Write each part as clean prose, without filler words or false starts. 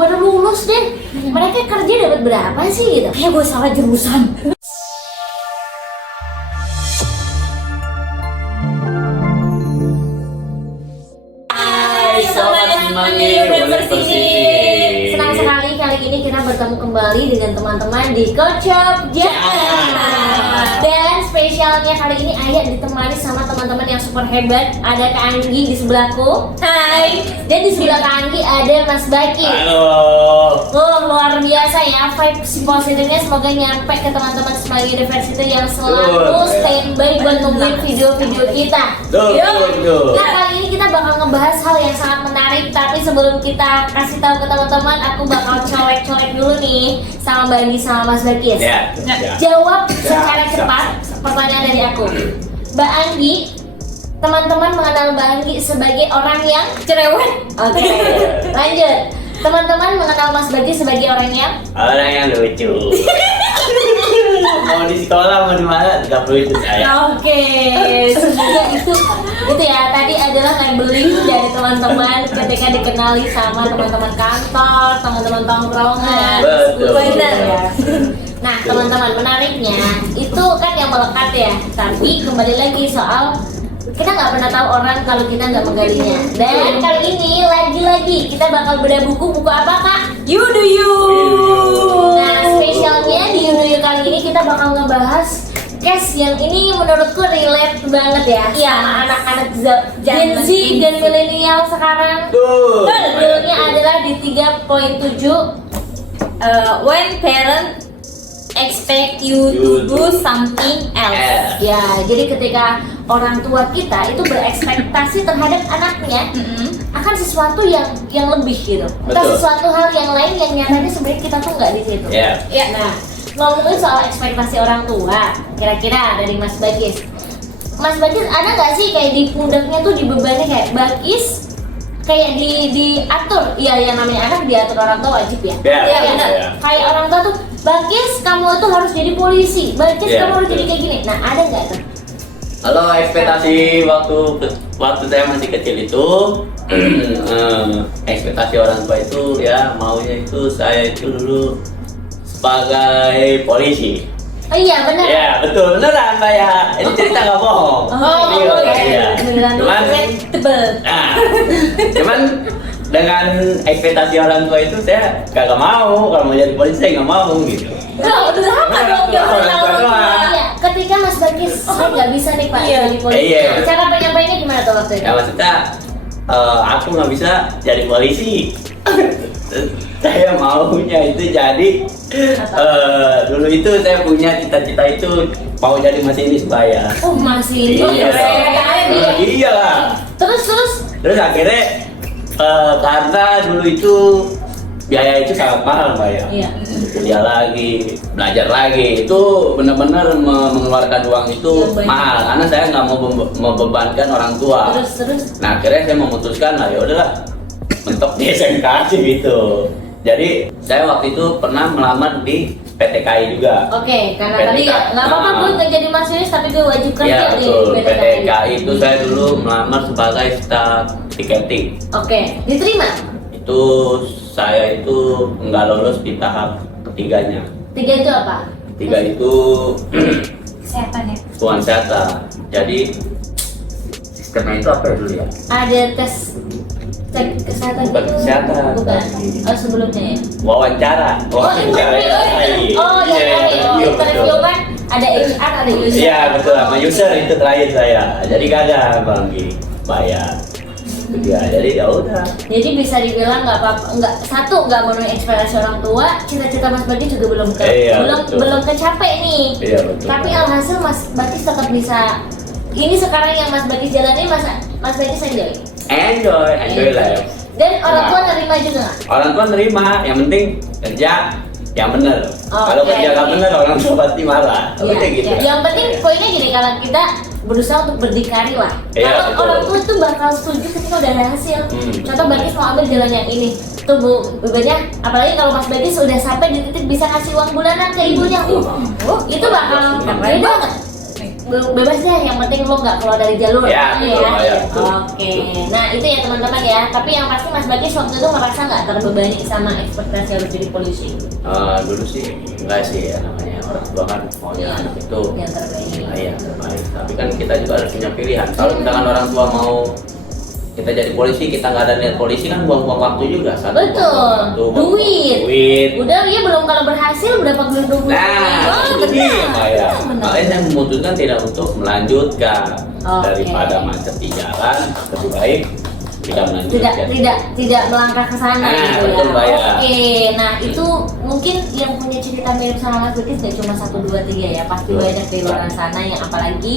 baru lulus deh. Mereka kerja dapat berapa sih gitu? Kayak gue salah jurusan. Hai Sobat Semanggi University. Senang sekali kali ini kita bertemu kembali dengan teman-teman di Kocok Jalan. Dan spesialnya kali ini Ayah ditemani sama teman-teman yang super hebat. Ada Kak Anggi di sebelahku. Hai. Dan di sebelah Kak Anggi ada Mas Baki. Halo. Luar biasa ya, vibes positifnya semoga nyampe ke teman-teman Semanggi University yang selalu Betul. standby buat nungguin video-video kita. Betul. Nah, kali ini kita bakal ngebahas hal yang sangat menarik. Tapi sebelum kita kasih tahu ke teman-teman, aku bakal colek-colek dulu nih sama Mbak Andi sama Mas Bakis. Ya. Jawab secara cepat pertanyaan dari aku. Mbak Anggi, teman-teman mengenal Mbak Anggi sebagai orang yang cerewet. Oke. Lanjut. Teman-teman mengenal Mas Bagi sebagai orang yang lucu. Mau di sekolah mau di mana nggak perlu itu saya. Oke. Semoga itu ya tadi adalah labeling dari teman-teman ketika dikenali sama teman-teman kantor, teman-teman tongkrongan. Betul. Benar ya. Nah, teman-teman, menariknya itu kan yang melekat ya. Tapi kembali lagi soal kita nggak pernah tahu orang kalau kita nggak menggalinya. Dan kali ini lagi-lagi kita bakal bedah buku apa Kak? You do you. Nah, spesialnya di Yuduyu kali ini kita bakal ngebahas case yang ini menurutku relate banget ya sama anak-anak Gen Z dan milenial sekarang. Betul. Judulnya adalah di 3.7 When parent expect you to do something else. Ya, jadi ketika orang tua kita itu berekspektasi terhadap anaknya akan sesuatu yang lebih gitu. Entah Betul. sesuatu hal yang lain yang nyatanya sebenarnya kita tuh nggak di situ. Ya. Nah, ngomongin soal ekspektasi orang tua, kira-kira dari Mas Bagis. Mas Bagis ada nggak sih kayak di pundaknya tuh dibebani kayak Bagis kayak diatur, iya yang namanya anak diatur orang tua wajib ya. Ya, benar. ya. Kayak orang tua tuh, Bagis kamu tuh harus jadi polisi, Bagis Ya, kamu harus jadi betul. kayak gini. Nah, ada nggak tuh? Kalau ekspektasi waktu saya masih kecil itu ekspektasi orang tua itu ya maunya itu saya itu dulu sebagai polisi. Oh iya benar. Ya betul beneran Mbak ya. Ini cerita nggak bohong. Iya. Beneran Cuman, tebel. nah, cuman dengan ekspektasi orang tua itu saya kagak mau. Kalau mau jadi polisi saya nggak mau gitu. Loh, kenapa dong nggak Orang pernah tua orang tua? doang. Iya, ketika Mas Bagis saya nggak bisa nih Pak jadi polisi. Iya. Cara penyampaiannya gimana tuh waktu itu? Ya maksudnya aku nggak bisa jadi polisi. Saya maunya itu jadi dulu itu saya punya cita-cita itu mau jadi masinis bayar. Oh masih. Iya. Iya lah. Terus Akhirnya karena dulu itu biaya itu sangat mahal Mbak ya. Iya. Kuliah lagi, belajar lagi, itu benar-benar mengeluarkan uang itu Yang banyak. mahal karena saya nggak mau membebankan orang tua. Terus Nah akhirnya saya memutuskan lah ya udahlah mentok di SMK aja gitu. Jadi saya waktu itu pernah melamar di PT KAI juga. Oke, karena PT tadi ya nggak apa-apa gue nggak jadi masinis tapi gue wajib kerja Ya di betul, PT PT KAI. KAI itu saya dulu melamar sebagai staf tiketing. Oke, diterima. Itu saya itu nggak lolos di tahap ketiganya. 3 itu apa? Ketiga itu Kesehatan ya. tuan sata. Jadi sistemnya itu apa ya dulu ya? Ada tes cek kesehatan Bukan gitu? kesehatan. Bukan. Oh sebelumnya ya. Wawancara. Oh interview. Oh ya interview kan ada HR ada user. Iya betul, sama user itu terakhir saya. Jadi kagak Bang Gi, bayar. Ya, jadi ya udah. Jadi bisa dibilang nggak apa-apa, nggak memenuhi ekspektasi orang tua, cita-cita Mas Bagi juga belum Iya, betul. belum kecapek nih. Iya betul. Tapi alhasil Mas Bagi tetap bisa. Ini sekarang yang Mas Bagi jalani Mas Bagi enjoy. Enjoy life. Dan orang tua Nah. nerima juga nggak? Orang tua nerima, yang penting kerja yang bener. Kalau Oke. kerja nggak bener orang tua pasti marah. Iya, Udah gitu. iya. Yang penting poinnya gini, kalau kita berusaha untuk berdikari lah. Iya, Kalau betul. orang tua itu bakal setuju ketika udah ada hasil. Hmm. Contoh Bagis mau ambil jalan yang ini. Tuh Bu, bebannya apalagi kalau Mas Bagis udah sampai di titik bisa kasih uang bulanan ke ibunya. Itu bakal beda banget. bebas deh, yang penting lo nggak keluar dari jalur. Ya, betul, ya, betul. Oke, nah itu ya teman-teman ya. Tapi yang pasti Mas Bagis waktu itu merasa nggak terbebani sama ekspektasi harus jadi polisi? Dulu sih enggak sih ya, namanya orang tua kan maunya anak itu Yang terbaik. iya terbaik. Tapi kan kita juga harus punya pilihan. Kalau misalkan orang tua mau kita jadi polisi, kita nggak ada niat polisi kan buang-buang waktu juga. Satu, Betul, buang-buang waktu, duit. duit. Udah ya belum kalau berhasil berapa duit dulu. Nah, itu dia, ya. Makanya saya memutuskan tidak untuk melanjutkan. Oke. Daripada macet di jalan, lebih baik tidak melanjutkan. Tidak melangkah ke sana Nah, gitu betul, Mbak, ya. ya. Oke, nah itu mungkin yang punya cerita mirip sama Mas Bagis gak cuma 1, 2, 3 ya. Pasti Betul. banyak di luar sana yang apalagi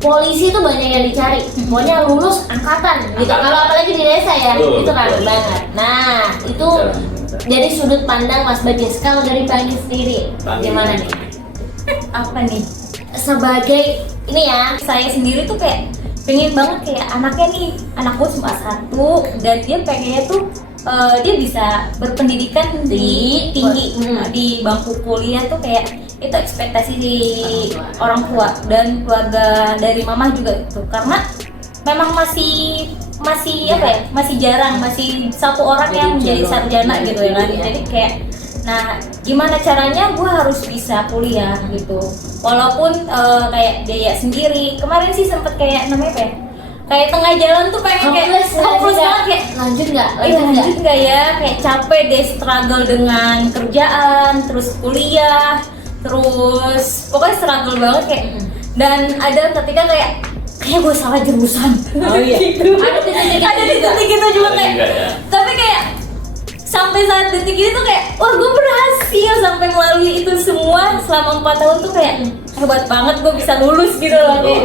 polisi itu banyak yang dicari. Pokoknya lulus angkatan gitu. Angkatan. Kalau apalagi di desa ya, Betul, itu rame betul. banget. Nah, itu Betul. dari sudut pandang Mas Bagis. Kalau dari Bagis sendiri Bagis. gimana nih? Apa nih? Sebagai ini ya, Saya sendiri tuh kayak pengen banget kayak anaknya nih, anak gue cuma 1 dan dia pengennya tuh dia bisa berpendidikan di tinggi di bangku kuliah tuh kayak itu ekspektasi di orang tua dan keluarga dari mama juga gitu, karena memang masih apa ya, masih jarang, masih 1 orang yang menjadi sarjana gitu ya kan. Jadi kayak nah gimana caranya gue harus bisa kuliah gitu, walaupun kayak biaya sendiri. Kemarin sih sempet kayak namanya apa ya, kayak tengah jalan tuh pengen kayak hopeless banget kayak lanjut nggak? lanjut nggak ya, kayak capek deh struggle dengan kerjaan terus kuliah terus pokoknya struggle banget kayak. Dan ada ketika kayak gue salah jurusan. Oh iya. Gitu. Ada titik itu juga Ada kayak juga, ya. tapi kayak sampai saat detik ini tuh kayak wah gue berhasil sampai melalui itu semua selama 4 tahun tuh kayak hebat banget gue bisa lulus gitu loh kayak.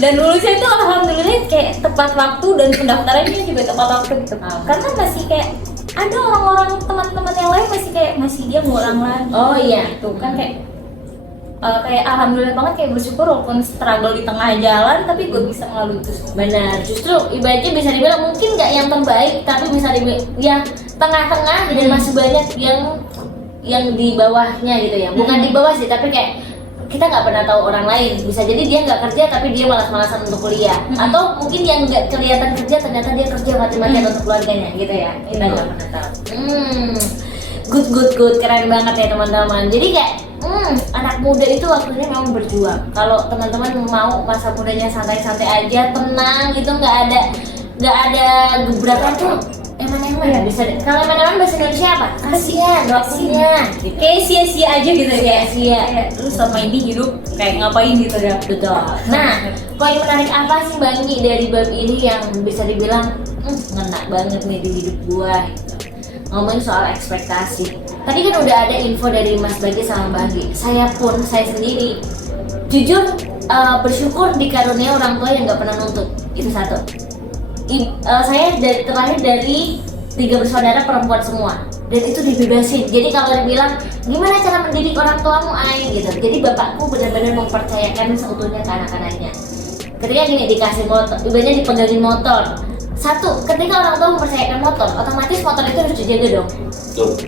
Dan lulusnya itu alhamdulillah kayak tepat waktu dan pendaftarannya juga tepat waktu gitu. Karena masih kayak ada orang-orang teman-teman yang lain masih dia ngulang lagi. Oh iya. Gitu kan kayak kayak alhamdulillah banget, kayak bersyukur walaupun struggle di tengah jalan tapi gue bisa melalui itu semua. Benar, justru ibaratnya bisa dibilang mungkin nggak yang terbaik, tapi bisa dibilang yang tengah-tengah dan masih banyak yang di bawahnya gitu ya. Bukan di bawah sih, tapi kayak kita nggak pernah tahu orang lain. Bisa jadi dia nggak kerja tapi dia malas-malasan untuk kuliah, atau mungkin yang nggak kelihatan kerja ternyata dia kerja mati-matian untuk keluarganya gitu ya. Kita nggak pernah tahu. Good, keren banget ya teman-teman. Jadi kayak anak muda itu waktunya memang berjuang. Kalau teman-teman mau masa mudanya santai-santai aja, tenang gitu, nggak ada gebrakan tuh. Eman-eman bisa. Kalau eman-eman bahasa Indonesia apa? Kasihan waktunya. Kayak sia-sia aja gitu ya. Sia-sia. Kayak lu selama ini hidup kayak ngapain gitu ya. Betul. Nah, poin menarik apa sih Bang Gi dari bab ini yang bisa dibilang ngena banget nih di hidup gua gitu. Ngomongin soal ekspektasi. Tadi kan udah ada info dari Mas Bagis sama Mbak Gi. Saya sendiri jujur bersyukur dikaruniai orang tua yang nggak pernah nuntut. Itu satu. Saya terakhir dari 3 bersaudara perempuan semua, dan itu dibebasin. Jadi kalau dibilang gimana cara mendidik orang tuamu gitu, jadi bapakku benar-benar mempercayakan seutuhnya ke anak-anaknya. Ketika gini dikasih motor, ibaratnya dipegangin motor. Satu, ketika orang tua mempercayakan motor, otomatis motor itu harus dijaga dong.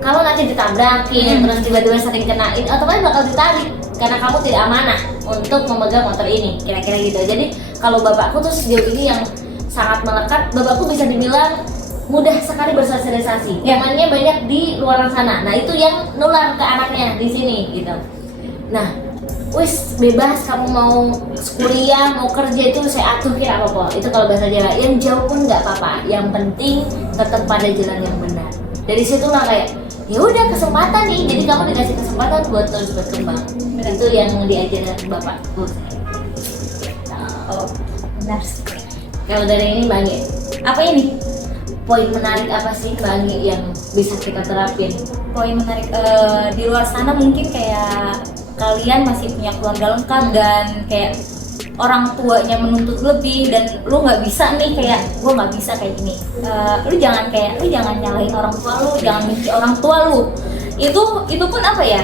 Kalau nanti ditabrakin, terus tiba-tiba sering kenain, otomatis bakal ditarik karena kamu tidak amanah untuk memegang motor ini, kira-kira gitu. Jadi kalau bapakku tuh sejauh ini yang sangat melekat, bapakku bisa dibilang mudah sekali bersosialisasi. Temannya banyak di luar sana. Nah itu yang nular ke anaknya di sini gitu. Nah, wis bebas kamu mau kuliah, mau kerja itu saya atur kira apa-apa. Itu kalau bahasa Jawa. Yang jauh pun nggak apa-apa. Yang penting tetap pada jalan yang benar. Dari situlah kayak ya udah kesempatan nih. Jadi kamu dikasih kesempatan buat terus berkembang. Itu yang diajarkan bapakku. Oh, benar sih. Kalau dari ini Mbak Gi, Apa ini? poin menarik apa sih Mbak Gi yang bisa kita terapin? Poin menarik di luar sana mungkin kayak kalian masih punya keluarga lengkap dan kayak orang tuanya menuntut lebih dan lu nggak bisa nih, kayak gue nggak bisa kayak gini. Lu jangan nyalahin orang tua lu, jangan benci orang tua lu. Itu pun apa ya,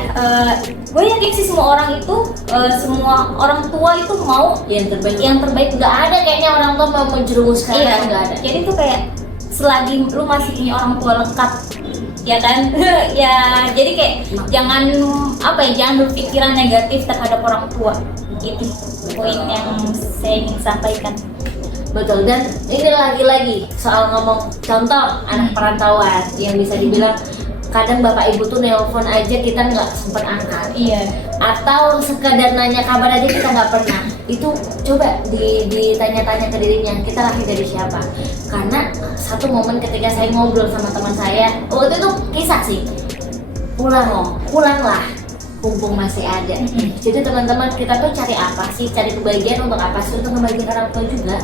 gue yakin sih semua orang tua itu mau Yang terbaik nggak ada kayaknya orang tua mau menjerumuskan. iya, nggak ada. jadi tuh kayak selagi lu masih punya orang tua lengkap ya kan. Ya jadi kayak jangan jangan berpikiran negatif terhadap orang tua. Itu poin yang saya ingin sampaikan. Betul, dan ini lagi-lagi soal ngomong contoh anak perantauan yang bisa dibilang kadang bapak ibu tuh nelpon aja kita nggak sempet angkat, Iya. atau sekadar nanya kabar aja kita nggak pernah. Itu coba ditanya-tanya ke dirinya, kita lahir dari siapa? Karena satu momen ketika saya ngobrol sama teman saya, waktu itu kisah sih, pulanglah, mumpung masih ada. Jadi teman-teman, kita tuh cari apa sih? Cari kebahagiaan untuk apa sih? Untuk ngebahagiain orang tua juga.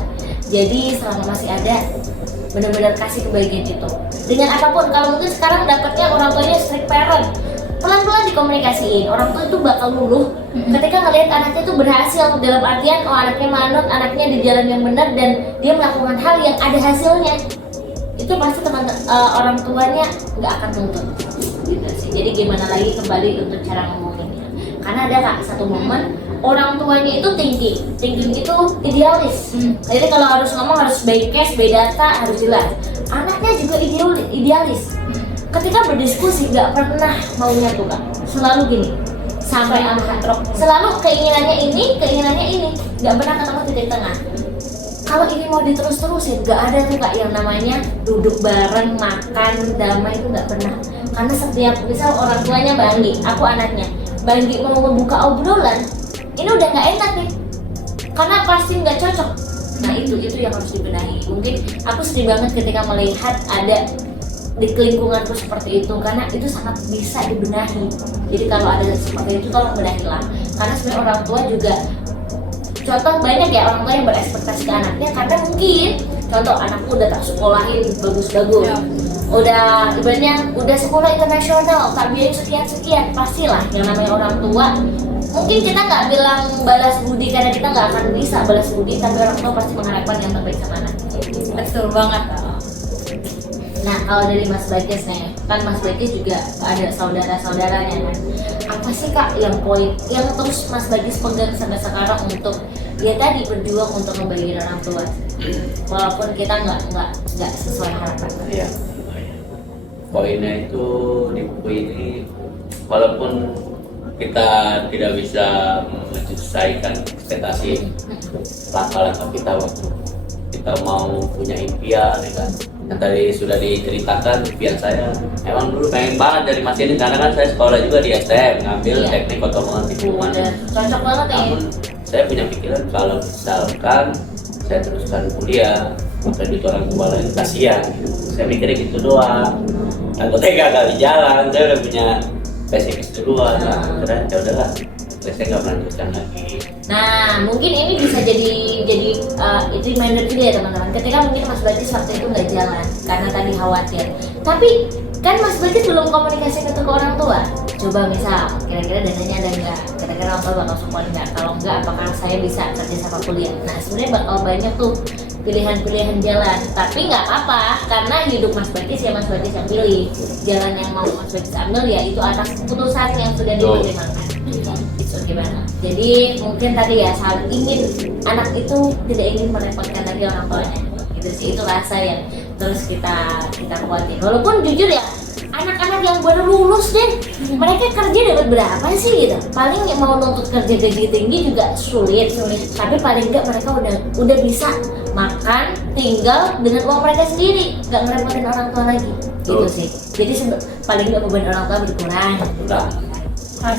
Jadi selama masih ada, benar-benar kasih kebahagiaan itu dengan apapun. Kalau mungkin sekarang dapatnya orang tuanya strict parent, pelan-pelan dikomunikasiin, orang tua itu bakal luluh ketika ngelihat anaknya itu berhasil, dalam artian anaknya manut, anaknya di jalan yang benar dan dia melakukan hal yang ada hasilnya. Itu pasti orang tuanya nggak akan tuntut gitu sih. Jadi gimana lagi kembali untuk cara ngomonginnya, karena ada Kak satu momen orang tuanya itu thinking itu idealis. Jadi kalau harus ngomong harus by case, by data, harus jelas. Anaknya juga idealis. Ketika berdiskusi nggak pernah maunya tuh Kak, selalu gini sampai antrok, selalu keinginannya ini, nggak pernah ketemu titik tengah. Kalau ini mau diterus-terusin, nggak ada tuh Kak yang namanya duduk bareng, makan, damai, itu nggak pernah. Karena setiap misal orang tuanya Banggi, aku anaknya, Banggi mau membuka obrolan, ini udah nggak enak nih, karena pasti nggak cocok. Nah itu yang harus dibenahi. Mungkin aku sedih banget ketika melihat ada di lingkunganku seperti itu, karena itu sangat bisa dibenahi. Jadi kalau ada seperti itu tolong benahilah, karena sebenarnya orang tua juga, contoh banyak ya orang tua yang berekspektasi ke anaknya, karena mungkin contoh anakku udah tak sekolahin bagus-bagus, udah ibaratnya udah sekolah internasional, tak biayain sekian, pastilah yang namanya orang tua. Mungkin kita nggak bilang balas budi karena kita nggak akan bisa balas budi, tapi orang tua pasti mengharapkan yang terbaik sama anak. Betul banget. Nah kalau dari Mas Bagas nih, kan Mas Bagas juga ada saudara-saudaranya kan. Apa sih Kak yang poin yang terus Mas Bagas pegang sampai sekarang untuk ya tadi berjuang untuk membagikan orang tua, walaupun kita nggak sesuai harapan? Iya. Poinnya itu di buku ini, walaupun kita tidak bisa menyelesaikan ekspektasi langkah-langkah kita waktu kita mau punya impian, ya kan? Yang tadi sudah diceritakan, impian saya emang dulu pengen banget dari mesin, karena kan saya sekolah juga di STM, ngambil teknik otomotif lingkungan. Cocok banget ya. Namun saya punya pikiran kalau misalkan saya teruskan kuliah, maka duit orang tua lain kasihan. Saya mikirnya gitu doang. Aku tega kali jalan, saya udah punya pesimis duluan, keren, ya udahlah, saya nggak melanjutkan lagi. Nah mungkin ini bisa jadi itu reminder juga ya teman-teman. Ketika mungkin Mas Bagas waktu itu nggak jalan karena tadi khawatir, tapi kan Mas Bagas belum komunikasi ke orang tua. Coba misal kira-kira dananya ada nggak? Kira-kira orang tua bakal support nggak? Kalau nggak, apakah saya bisa kerja sama kuliah? Nah sebenarnya bakal banyak tuh pilihan-pilihan jalan, tapi nggak apa-apa karena hidup Mas Bagas ya Mas Bagas yang pilih. Jalan yang mau Mas Bagas ambil ya itu atas keputusan yang sudah dipertimbangkan. Itu gimana? Jadi mungkin tadi ya saat ingin anak itu tidak ingin merepotkan lagi orang tuanya. Itu sih, itu rasa yang terus kita kuatin. Walaupun jujur ya anak-anak yang baru lulus deh, mereka kerja dapat berapa sih gitu? Paling yang mau nuntut kerja gaji tinggi juga sulit. Tapi paling enggak mereka udah bisa makan, tinggal dengan uang mereka sendiri, nggak ngerepotin orang tua lagi. Gitu sih. Jadi paling enggak beban orang tua berkurang. Nah,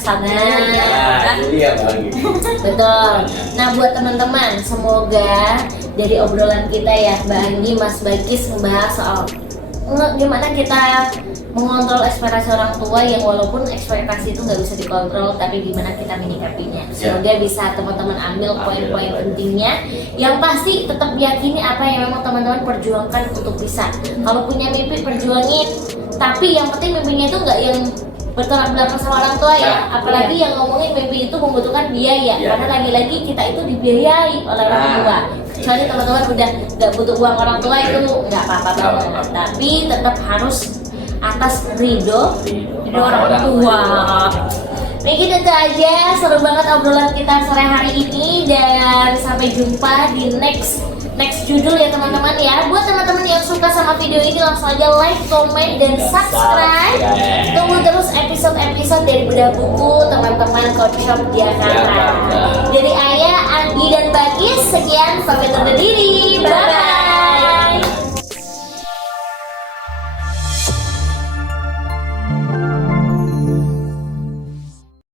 itu dia lagi. Betul. Nah buat teman-teman, semoga dari obrolan kita ya Mbak Anggi, Mas Bagas membahas soal gimana kita mengontrol ekspektasi orang tua yang walaupun ekspektasi itu nggak bisa dikontrol, tapi gimana kita menyikapinya. Semoga bisa teman-teman ambil poin-poin pentingnya. Yang pasti tetap yakini apa yang memang teman-teman perjuangkan untuk bisa. Kalau punya mimpi perjuangin, tapi yang penting mimpinya itu nggak yang bertolak belakang sama orang tua ya. Apalagi yang ngomongin mimpi itu membutuhkan biaya, karena lagi-lagi kita itu dibiayai oleh orang tua. Kecuali teman-teman udah nggak butuh uang orang tua itu nggak apa-apa banget, tapi tetap harus atas ridho orang tua. Nah gitu aja, seru banget obrolan kita sore hari ini, dan sampai jumpa di next judul ya teman-teman ya. Buat teman-teman yang suka sama video ini langsung aja like, comment, dan subscribe dari bedah buku teman-teman Coach Shop Jakarta. Jadi Ayah, Anggi dan Bagis sekian pamit undur diri. Bye.